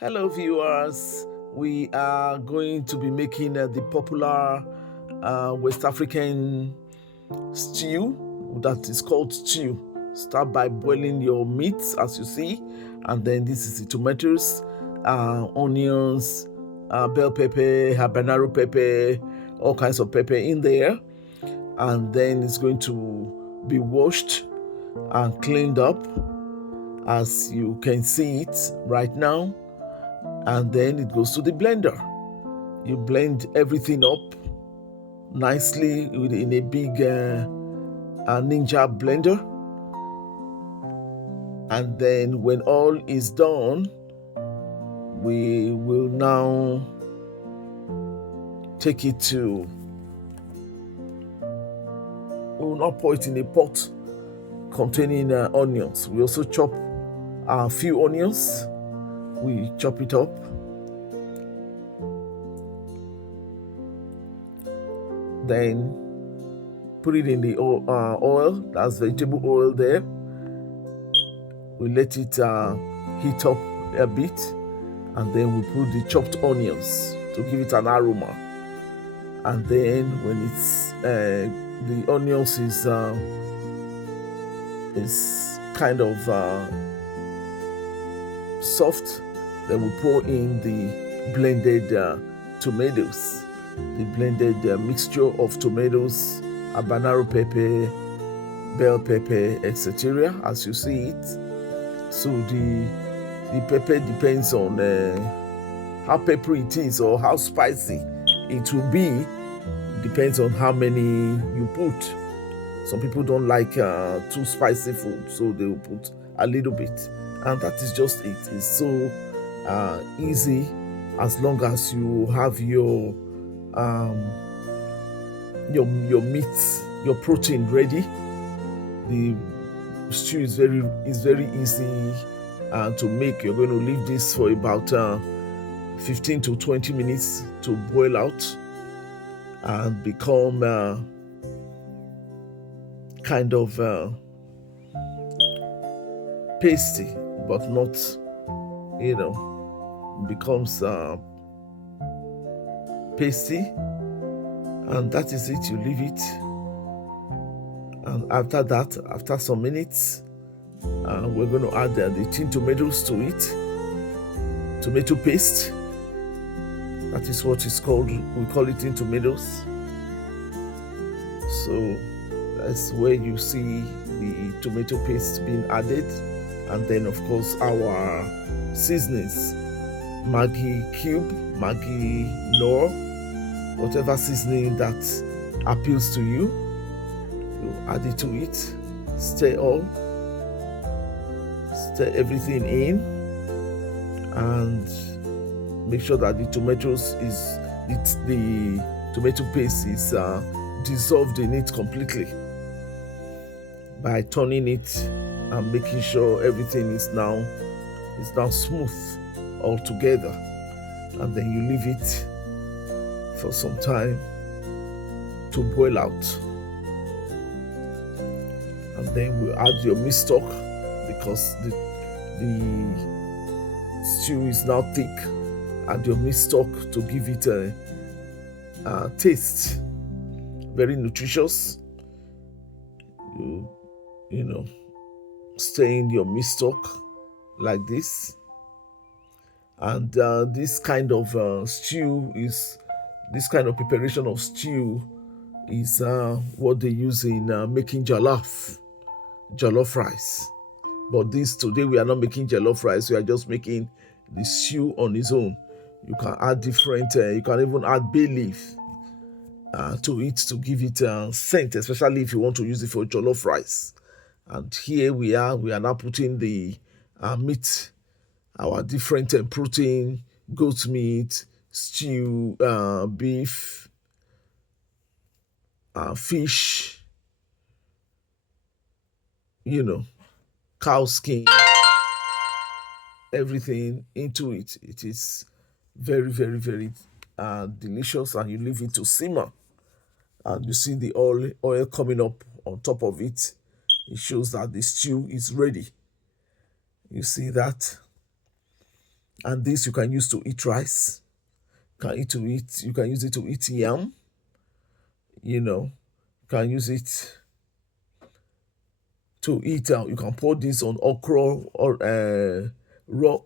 Hello, viewers. We are going to be making the popular West African stew that is called stew. Start by boiling your meat, as you see, and then this is the tomatoes, onions, bell pepper, habanero pepper, all kinds of pepper in there, and then it's going to be washed and cleaned up, as you can see it right now, and then it goes to the blender. You blend everything up nicely in a big ninja blender, and then when all is done, we will now take it to, we will now pour it in a pot containing onions. We also chop a few onions. We chop it up, then put it in the oil. That's vegetable oil there. We let it heat up a bit, and then we put the chopped onions to give it an aroma. And then when it's the onions is kind of soft, then we pour in the blended tomatoes, the blended mixture of tomatoes, habanero pepper, bell pepper, etc. As you see it. So the pepper depends on how peppery it is or how spicy it will be. Depends on how many you put. Some people don't like too spicy food, so they will put a little bit, and that is just it. It's so easy, as long as you have your meat, your protein ready. The stew is very easy to make. You're going to leave this for about 15 to 20 minutes to boil out and become kind of pasty, but not, becomes pasty, and that is it. You leave it, and after that, after some minutes, we're going to add the tin tomatoes to it, tomato paste. That is what it's called. We call it tin tomatoes. So that's where you see the tomato paste being added, and then of course our seasonings, Maggi cube, Maggi Knorr, whatever seasoning that appeals to you, you add it to it. Stir everything in, and make sure that the tomato paste is dissolved in it completely, by turning it and making sure everything is now smooth all together. And then you leave it for some time to boil out, and then we'll add your meat stock, because the stew is now thick. Add your meat stock to give it a taste, very nutritious. Stir in your meat stock like this, and this kind of preparation of stew is what they use in making jollof rice. But today we are not making jollof rice. We are just making the stew on its own. You can add different. You can even add bay leaf to it to give it a scent, especially if you want to use it for jollof rice. And here we are now putting the meat, our different protein, goat meat, stew, beef, fish, cow skin, everything into it. It is very, very, very delicious, and you leave it to simmer, and you see the oil coming up on top of it. It shows that the stew is ready. You see that? And this you can use to eat rice. You can use it to eat yam. You know, you can use it to eat. You can pour this on okra or raw.